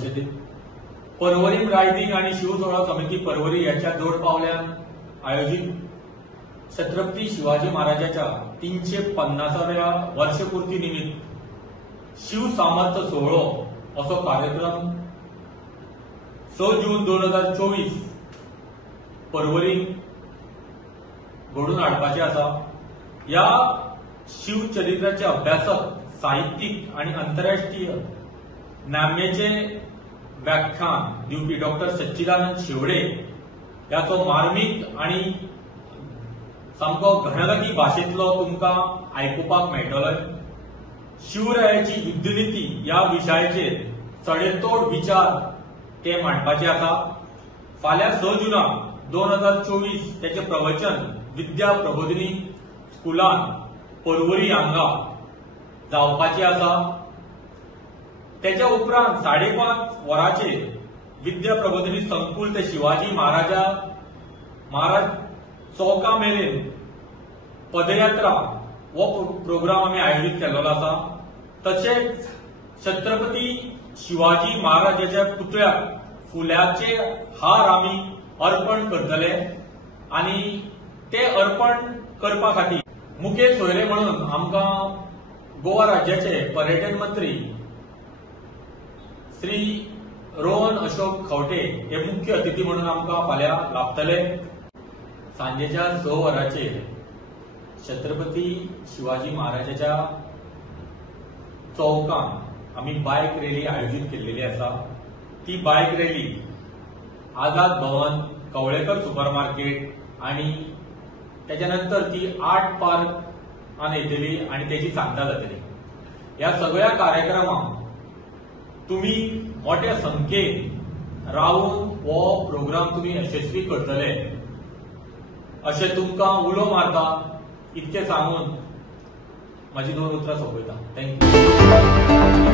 परिषदेत परवरी रायडिंग आणि शिवसोहळा समिती परवरी याच्या जोड पावल्यान आयोजित छत्रपती शिवाजी महाराजांच्या 350व्या वर्षपूर्ती निमित्त शिव सामर्थ्य सोहळो असो कार्यक्रम 6 जून 2024 परवरी घडून हाडपाचे आसा। या शिवचरित्राचे अभ्यासक, साहित्यिक आणि आंतरराष्ट्रीय नामनेचे व्याख्यान दिवपी डॉक्टर सच्चिदानंद शेवडे याचो मार्मीक आणि सामको घणगती भाषेतलो तुमकां आयकुपाक मेळटलो। शिवरायाची युद्धनीती या विशयाचेर सडेतोड विचार ते मांडपाचे आसा। फाल्यां 6 जुनाक 2024 त्याचे प्रवचन विद्या प्रबोधिनी स्कुलान परवरी हांगा जावपाचे आसा। त्याच्या उपरांत 5:30 वरांचेर विद्या प्रबोधिनी संकुल ते शिवाजी महाराज चौका मेरेन पदयात्रा हो प्रोग्राम आम्ही आयोजित केलेलो आसा। तशेंच छत्रपती शिवाजी महाराजाच्या पुतळ्याक फुलांचे हार आमी अर्पण करतले आणि ते अर्पण करपा खातीर मुखेल सोयरे म्हणून आमकां गोवा राज्याचे पर्यटन मंत्री श्री रोहन अशोक खवटे हे मुख्य अतिथी म्हणून आमकां फाल्यां लाभतले। सांजेच्या 6 वरांचेर छत्रपती शिवाजी महाराजाच्या चौकान आम्ही बायक रॅली आयोजित केलेली आसा। ती बायक रॅली आझाद भवन, कवळेकर सुपर मार्केट आणि त्याच्यानंतर ती 8 पार्क येतली आणि त्याची सांगता जातली। या सगळ्या कार्यक्रमांक तुम्ही मोठ्या संख्येन रावून हो प्रोग्राम तुम्ही यशस्वी करतले अशें तुमकां उलो मारता इतके सांगून माझी 2 उतरां सोंपयता। थँक्यू।